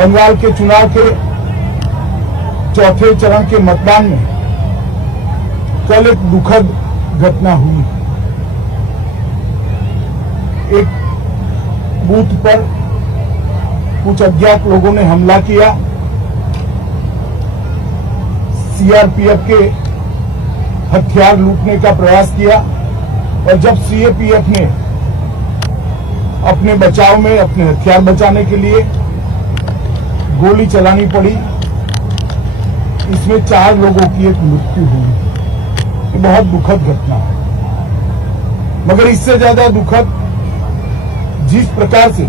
बंगाल के चुनाव के चौथे चरण के मतदान में कल एक दुखद घटना हुई। एक बूथ पर कुछ अज्ञात लोगों ने हमला किया। सीआरपीएफ के हथियार लूटने का प्रयास किया और जब सीआरपीएफ ने अपने बचाव में, अपने हथियार बचाने के लिए गोली चलानी पड़ी, इसमें 4 लोगों की एक मृत्यु हुई। ये बहुत दुखद घटना है। मगर इससे ज्यादा दुखद जिस प्रकार से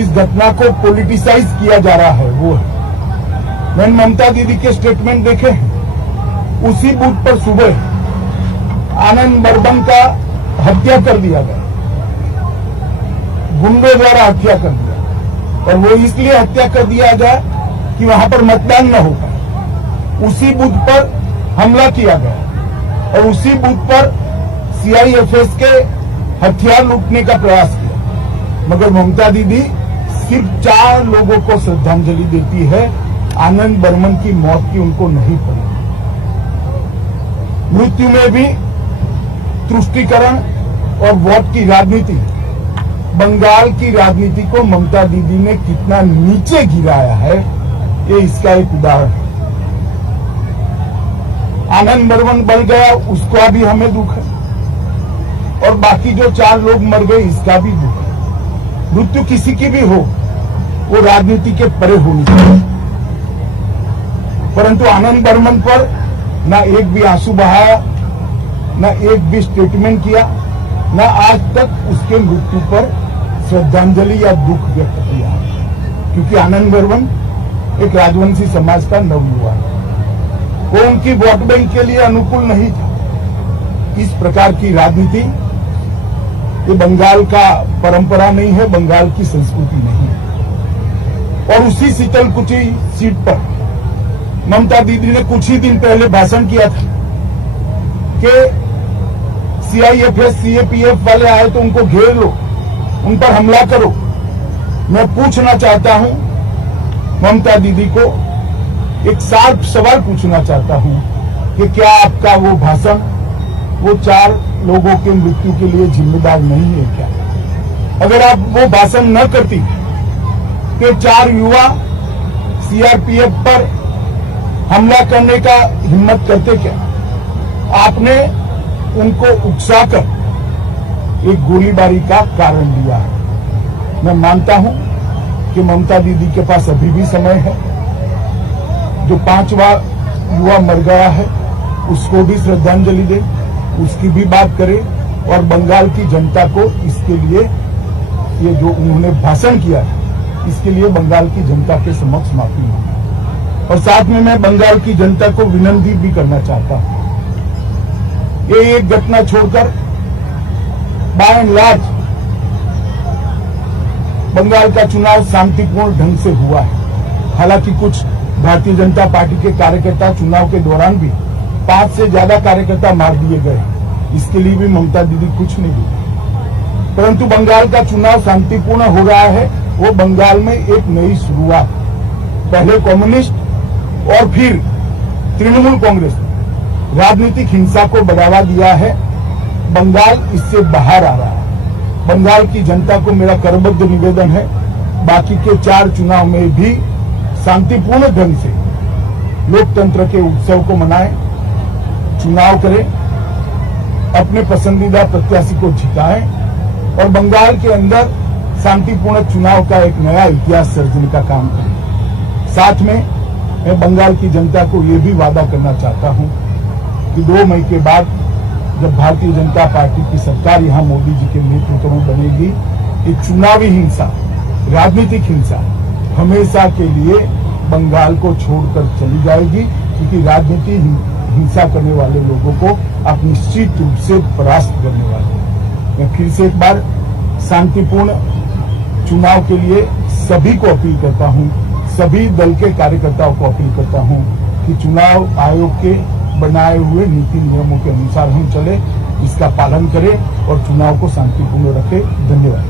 इस घटना को पॉलिटिसाइज किया जा रहा है वो है। मैंने ममता दीदी के स्टेटमेंट देखे हैं। उसी बूथ पर सुबह आनंद बर्मन का हत्या कर दिया गया, गुंडों द्वारा हत्या कर दिया, और वो इसलिए हत्या कर दिया गया कि वहां पर मतदान न हो पाए। उसी बूथ पर हमला किया गया और उसी बूथ पर सीआईएफएस के हथियार लूटने का प्रयास किया। मगर ममता दीदी सिर्फ 4 लोगों को श्रद्धांजलि देती है, आनंद बर्मन की मौत की उनको नहीं पड़ी। मृत्यु में भी तुष्टीकरण और वोट की राजनीति, बंगाल की राजनीति को ममता दीदी ने कितना नीचे गिराया है, ये इसका एक उदाहरण है। आनंद बर्मन बन गया, उसका भी हमें दुख है, और बाकी जो 4 लोग मर गए इसका भी दुख है। मृत्यु किसी की भी हो, वो राजनीति के परे होनी चाहिए। परंतु आनंद बर्मन पर ना एक भी आंसू बहाया, ना एक भी स्टेटमेंट किया, ना आज तक उसके मृत्यु पर श्रद्धांजलि या दुख व्यक्त किया। क्योंकि आनंद बर्मन एक राजवंशी समाज का नवयुवा है, वो उनकी वोट बैंक के लिए अनुकूल नहीं था। इस प्रकार की राजनीति ये बंगाल का परंपरा नहीं है, बंगाल की संस्कृति नहीं है। और उसी शीतलकुची सीट पर ममता दीदी ने कुछ ही दिन पहले भाषण किया था कि सीआईएफएस सीएपीएफ वाले आए तो उनको घेर लो, उन पर हमला करो। मैं पूछना चाहता हूं ममता दीदी को, एक शार्प सवाल पूछना चाहता हूं कि क्या आपका वो भाषण वो 4 लोगों के मृत्यु के लिए जिम्मेदार नहीं है क्या? अगर आप वो भाषण न करती कि 4 युवा सीआरपीएफ पर हमला करने का हिम्मत करते क्या? आपने उनको उकसाकर एक गोलीबारी का कारण दिया है। मैं मानता हूं कि ममता दीदी के पास अभी भी समय है। जो 5वां युवा मर गया है उसको भी श्रद्धांजलि दे, उसकी भी बात करे, और बंगाल की जनता को इसके लिए, ये जो उन्होंने भाषण किया है इसके लिए बंगाल की जनता के समक्ष माफी मांगे। और साथ में मैं बंगाल की जनता को विनम्र भी करना चाहता हूं, ये एक घटना छोड़कर बाय एंड लार्ज बंगाल का चुनाव शांतिपूर्ण ढंग से हुआ है। हालांकि कुछ भारतीय जनता पार्टी के कार्यकर्ता चुनाव के दौरान भी 5 से ज्यादा कार्यकर्ता मार दिए गए, इसके लिए भी ममता दीदी कुछ नहीं बोली। परंतु बंगाल का चुनाव शांतिपूर्ण हो रहा है, वो बंगाल में एक नई शुरुआत। पहले कम्युनिस्ट और फिर तृणमूल कांग्रेस राजनीतिक हिंसा को बढ़ावा दिया है। बंगाल इससे बाहर आ रहा है। बंगाल की जनता को मेरा करबद्ध निवेदन है, बाकी के 4 चुनाव में भी शांतिपूर्ण ढंग से लोकतंत्र के उत्सव को मनाएं, चुनाव करें, अपने पसंदीदा प्रत्याशी को जिताएं और बंगाल के अंदर शांतिपूर्ण चुनाव का एक नया इतिहास सर्जने का काम करें। साथ में मैं बंगाल की जनता को ये भी वादा करना चाहता हूं कि 2 मई के बाद जब भारतीय जनता पार्टी की सरकार यहां मोदी जी के नेतृत्व में बनेगी, ये चुनावी हिंसा, राजनीतिक हिंसा हमेशा के लिए बंगाल को छोड़कर चली जाएगी। क्योंकि राजनीति हिंसा करने वाले लोगों को आप निश्चित रूप से परास्त करने वाले हैं। मैं फिर से एक बार शांतिपूर्ण चुनाव के लिए सभी को अपील करता हूं, सभी दल के कार्यकर्ताओं को अपील करता हूं कि चुनाव आयोग के बनाए हुए नीति नियमों के अनुसार हम चले, इसका पालन करें और चुनाव को शांतिपूर्ण रखें। धन्यवाद।